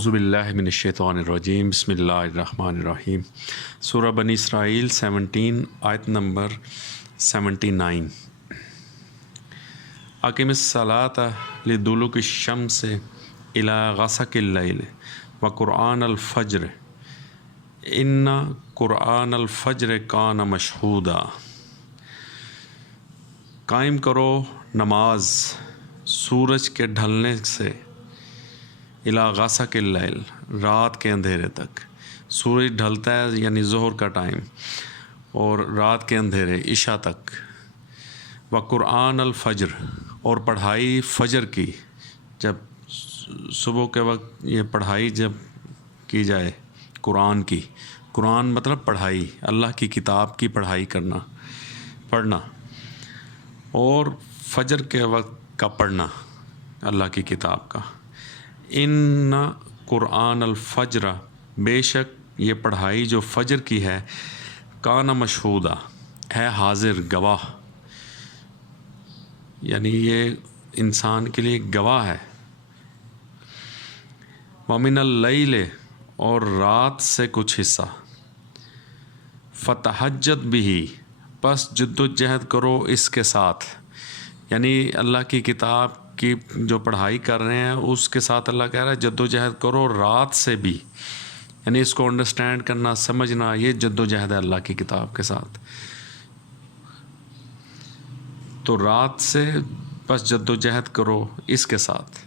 اعوذ باللہ من الشیطان الرجیم بسم اللہ الرحمن الرحیم سورہ بنی اسرائیل 17 آیت نمبر 79 اقم الصلاۃ لدلوک الشمس الی غسق اللیل وقرآن الفجر ان قرآن الفجر کان مشہودا۔ قائم کرو نماز سورج کے ڈھلنے سے الی غسق اللیل، رات کے اندھیرے تک۔ سورج ڈھلتا ہے یعنی ظہر کا ٹائم، اور رات کے اندھیرے عشاء تک۔ وقرآن الفجر، اور پڑھائی فجر کی، جب صبح کے وقت یہ پڑھائی جب کی جائے قرآن کی، قرآن مطلب پڑھائی، اللہ کی کتاب کی پڑھائی کرنا، پڑھنا، اور فجر کے وقت کا پڑھنا اللہ کی کتاب کا۔ ان قرآن الفجر، بے شک یہ پڑھائی جو فجر کی ہے، کان مشہودا، ہے حاضر، گواہ، یعنی یہ انسان کے لیے گواہ ہے۔ ومن اللیل، اور رات سے کچھ حصہ، فتہجد بہ، پس جد و جہد کرو اس کے ساتھ، یعنی اللہ کی کتاب کی جو پڑھائی کر رہے ہیں اس کے ساتھ اللہ کہہ رہا ہے جد و جہد کرو رات سے بھی، یعنی اس کو انڈرسٹینڈ کرنا، سمجھنا، یہ جد و جہد ہے اللہ کی کتاب کے ساتھ۔ تو رات سے بس جد و جہد کرو اس کے ساتھ۔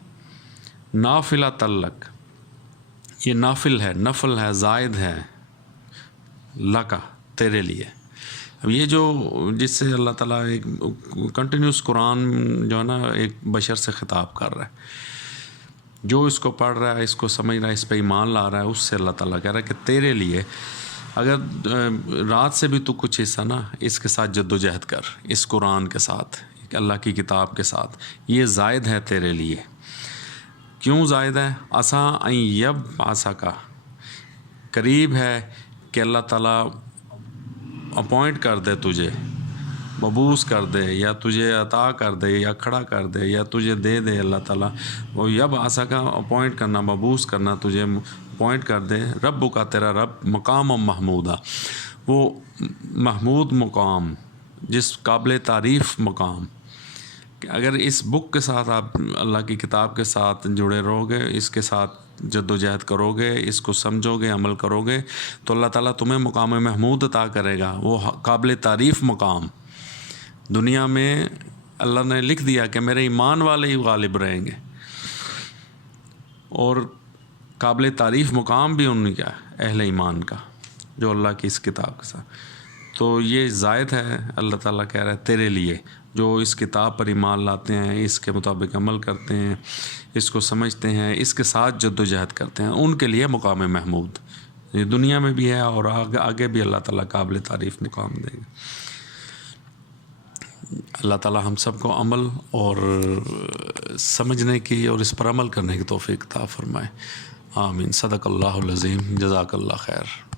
نافلہ تلک، یہ نافل ہے، نفل ہے، زائد ہے، لکا، تیرے لیے۔ اب یہ جو جس سے اللہ تعالیٰ ایک کنٹینیوس قرآن جو ہے نا ایک بشر سے خطاب کر رہا ہے، جو اس کو پڑھ رہا ہے، اس کو سمجھ رہا ہے، اس پہ ایمان لا رہا ہے، اس سے اللہ تعالیٰ کہہ رہا ہے کہ تیرے لیے اگر رات سے بھی تو کچھ حصہ نا اس کے ساتھ جد و جہد کر، اس قرآن کے ساتھ، اللہ کی کتاب کے ساتھ، یہ زائد ہے تیرے لیے۔ کیوں زائد ہے؟ عسیٰ ان یبعثک، قریب ہے کہ اللہ تعالیٰ اپوائنٹ کر دے تجھے، مبعوث کر دے، یا تجھے عطا کر دے، یا کھڑا کر دے، یا تجھے دے دے اللہ تعالیٰ۔ وہ یبعثک، اپوائنٹ کرنا، مبعوث کرنا، تجھے اپوائنٹ کر دے، رب کا، تیرا رب، مقام محمودہ، وہ محمود مقام، جس قابل تعریف مقام۔ کہ اگر اس بک کے ساتھ آپ اللہ کی کتاب کے ساتھ جڑے رہو گے، اس کے ساتھ جد و جہد کرو گے، اس کو سمجھو گے، عمل کرو گے، تو اللہ تعالیٰ تمہیں مقام محمود عطا کرے گا، وہ قابل تعریف مقام۔ دنیا میں اللہ نے لکھ دیا کہ میرے ایمان والے ہی غالب رہیں گے، اور قابل تعریف مقام بھی ان کا اہل ایمان کا، جو اللہ کی اس کتاب کے ساتھ۔ تو یہ زائد ہے، اللہ تعالیٰ کہہ رہا ہے تیرے لیے، جو اس کتاب پر ایمان لاتے ہیں، اس کے مطابق عمل کرتے ہیں، اس کو سمجھتے ہیں، اس کے ساتھ جد و جہد کرتے ہیں، ان کے لیے مقام محمود یہ دنیا میں بھی ہے، اور آگے بھی اللہ تعالیٰ قابل تعریف مقام دے گا۔ اللہ تعالیٰ ہم سب کو عمل اور سمجھنے کی اور اس پر عمل کرنے کی توفیق عطا فرمائے، آمین۔ صدق اللہ العظیم، جزاک اللہ خیر۔